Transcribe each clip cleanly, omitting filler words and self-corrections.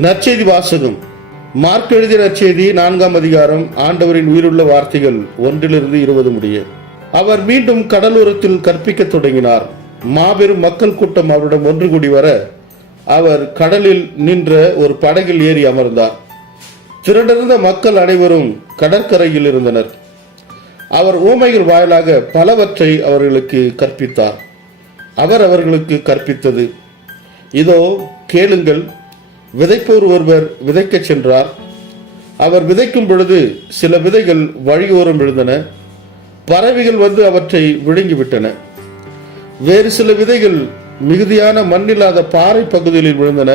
நற்செய்தி வாசகம். மார்க் எழுதிய நற்செய்தி 4ஆம் அதிகாரம். ஆண்டவரின் உயிருள்ள வார்த்தைகள் 1-20 முடிய. அவர் மீண்டும் கடலோரத்தில் கற்பிக்க தொடங்கினார். மாபெரும் மக்கள் கூட்டம் அவரிடம் ஒன்று கூடி வர அவர் கடலில் நின்ற ஒரு படகில் ஏறி அமர்ந்தார். திரண்டிருந்த மக்கள் அனைவரும் கடற்கரையில் இருந்தனர். அவர் உவமைகள் வாயிலாக பலவற்றை அவர்களுக்கு கற்பித்தார். அவர் அவர்களுக்கு கற்பித்தது, இதோ கேளுங்கள். விதைப்போர் ஒருவர் விதைக்கச் சென்றார். அவர் விதைக்கும் பொழுது சில விதைகள் வழியோரம் விழுந்தன. பறவைகள் வந்து அவற்றை விழுங்கிவிட்டன. வேறு சில விதைகள் மிகுதியான மண்ணில்லாத பாறை பகுதிகளில் விழுந்தன.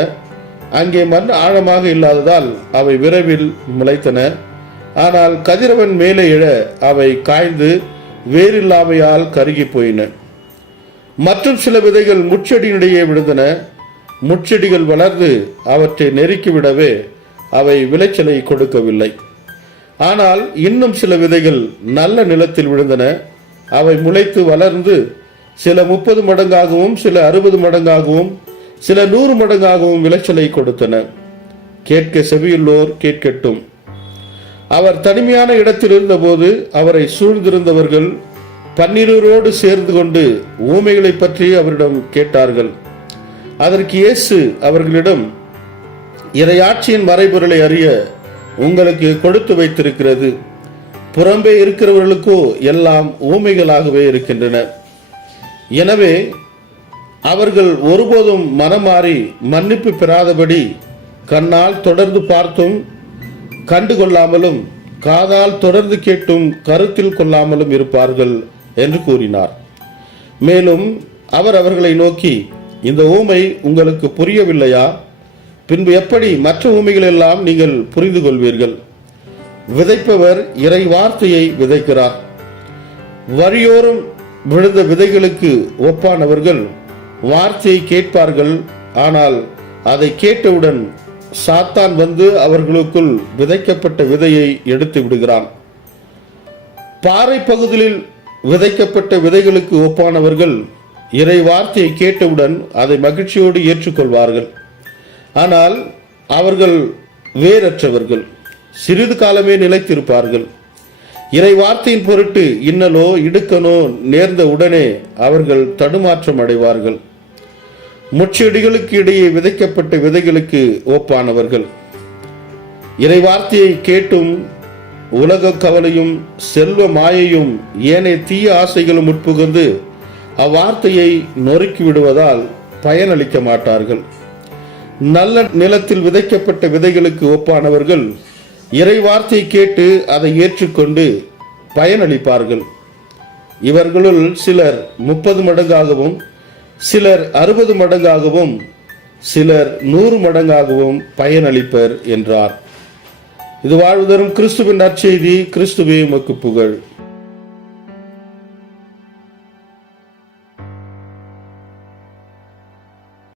அங்கே மண் ஆழமாக இல்லாததால் அவை விரைவில் முளைத்தன. ஆனால் கதிரவன் மேலே எழ அவை காய்ந்து வேரில்லாமையால் கருகி போயின. மற்றும் சில விதைகள் முட்செடியினிடையே விழுந்தன. முட்செடிகள் வளர்ந்து அவற்றை நெருக்கிவிடவே அவை விளைச்சலை கொடுக்கவில்லை. ஆனால் இன்னும் சில விதைகள் நல்ல நிலத்தில் விழுந்தன. அவை முளைத்து வளர்ந்து சில 30 மடங்காகவும், சில 60 மடங்காகவும், சில 100 மடங்காகவும் விளைச்சலை கொடுத்தன. கேட்க செவியுள்ளோர் கேட்கட்டும். அவர் தனிமையான இடத்தில் இருந்தபோது அவரை சூழ்ந்திருந்தவர்கள் 12 சேர்ந்து கொண்டு ஊமைகளை பற்றி அவரிடம் கேட்டார்கள். அதற்கு இயேசு அவர்களிடம், இறையாட்சியின் மறைபொருளை அறிய உங்களுக்கு கொடுத்து வைத்திருக்கிறது. புறம்பே இருக்கிறவர்களுக்கோ எல்லாம் ஊமைகளாகவே இருக்கின்றன. எனவே அவர்கள் ஒருபோதும் மனமாறி மன்னிப்பு பெறாதபடி கண்ணால் தொடர்ந்து பார்த்தும் கண்டுகொள்ளாமலும், காதால் தொடர்ந்து கேட்டும் கருத்தில் கொள்ளாமலும் இருப்பார்கள் என்று கூறினார். மேலும் அவர் அவர்களை நோக்கி, இந்த ஊமை உங்களுக்கு புரியவில்லையா? பின்பு எப்படி மற்ற ஊமைகள் எல்லாம் நீங்கள் புரிந்து கொள்வீர்கள்? விதைப்பவர் இறை வார்த்தையை விதைக்கிறார். வழியோரம் விழுந்த விதைகளுக்கு ஒப்பானவர்கள் வார்த்தையை கேட்பார்கள். ஆனால் அதை கேட்டவுடன் சாத்தான் வந்து அவர்களுக்குள் விதைக்கப்பட்ட விதையை எடுத்து விடுகிறான். பாறை பகுதியில் விதைக்கப்பட்ட விதைகளுக்கு ஒப்பானவர்கள் இறை வார்த்தையை கேட்டவுடன் அதை மகிழ்ச்சியோடு ஏற்றுக்கொள்வார்கள். ஆனால் அவர்கள் வேரற்றவர்கள், சிறிது காலமே நிலைத்திருப்பார்கள். இறை வார்த்தையின் பொருட்டு இன்னலோ இடுக்கனோ நேர்ந்த உடனே அவர்கள் தடுமாற்றம் அடைவார்கள். முட்செடிகளுக்கு இடையே விதைக்கப்பட்ட விதைகளுக்கு ஒப்பானவர்கள் இறை வார்த்தையை கேட்டும் உலக கவலையும் செல்வ மாயையும் ஏனைய தீய ஆசைகளும் உட்புகுந்து அவ்வார்த்தையை நொறுக்கி விடுவதால் பயனளிக்க மாட்டார்கள். நல்ல நிலத்தில் விதைக்கப்பட்ட விதைகளுக்கு ஒப்பானவர்கள் இறை வார்த்தையை கேட்டு அதை ஏற்றுக்கொண்டு பயனளிப்பார்கள். இவர்களுள் சிலர் 30 மடங்காகவும், சிலர் 60 மடங்காகவும், சிலர் 100 மடங்காகவும் பயனளிப்பர் என்றார். இது வாழ்வு தரும் கிறிஸ்துவின் நற்செய்தி. கிறிஸ்துவே உமக்கு புகழ்.